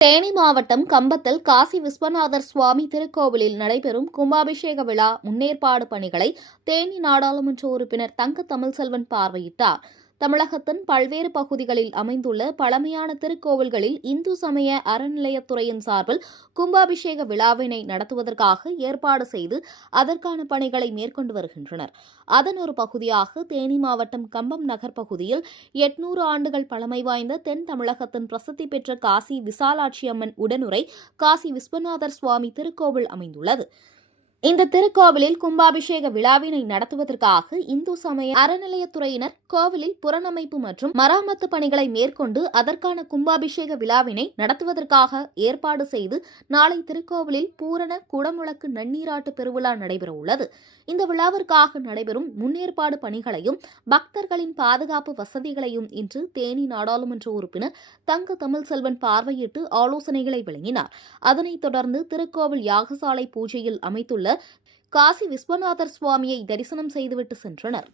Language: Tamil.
தேனி மாவட்டம் கம்பத்தில் காசி விஸ்வநாதர் சுவாமி திருக்கோவிலில் நடைபெறும் கும்பாபிஷேக விழா முன்னேற்பாடு பணிகளை தேனி நாடாளுமன்ற உறுப்பினர் தங்க தமிழ்செல்வன் பார்வையிட்டார். தமிழகத்தின் பல்வேறு பகுதிகளில் அமைந்துள்ள பழமையான திருக்கோவில்களில் இந்து சமய அறநிலையத்துறையின் சார்பில் கும்பாபிஷேக விழாவினை நடத்துவதற்காக ஏற்பாடு செய்து அதற்கான பணிகளை மேற்கொண்டு வருகின்றனர். அதன் ஒரு பகுதியாக தேனி மாவட்டம் கம்பம் நகர் பகுதியில் 800 ஆண்டுகள் பழமை வாய்ந்த தென் தமிழகத்தின் பிரசித்தி பெற்ற காசி விசாலாட்சி அம்மன் உடனுறை காசி விஸ்வநாதர் சுவாமி திருக்கோவில் அமைந்துள்ளது. இந்த திருக்கோவிலில் கும்பாபிஷேக விழாவினை நடத்துவதற்காக இந்து சமய அறநிலையத்துறையினர் கோவிலில் புறணமைப்பு மற்றும் மராமத்து பணிகளை மேற்கொண்டு அதற்கான கும்பாபிஷேக விழாவினை நடத்துவதற்காக ஏற்பாடு செய்து நாளை திருக்கோவிலில் பூரண குடமுழக்கு நன்னீராட்டு பெருவிழா நடைபெற உள்ளது. இந்த விழாவிற்காக நடைபெறும் முன்னேற்பாடு பணிகளையும் பக்தர்களின் பாதுகாப்பு வசதிகளையும் இன்று தேனி நாடாளுமன்ற உறுப்பினர் தங்க தமிழ்செல்வன் பார்வையிட்டு ஆலோசனைகளை வழங்கினார். அதனைத் தொடர்ந்து திருக்கோவில் யாகசாலை பூஜையில் அமைத்துள்ள காசி விஸ்வநாதர் சுவாமியை தரிசனம் செய்துவிட்டு சென்றனர்.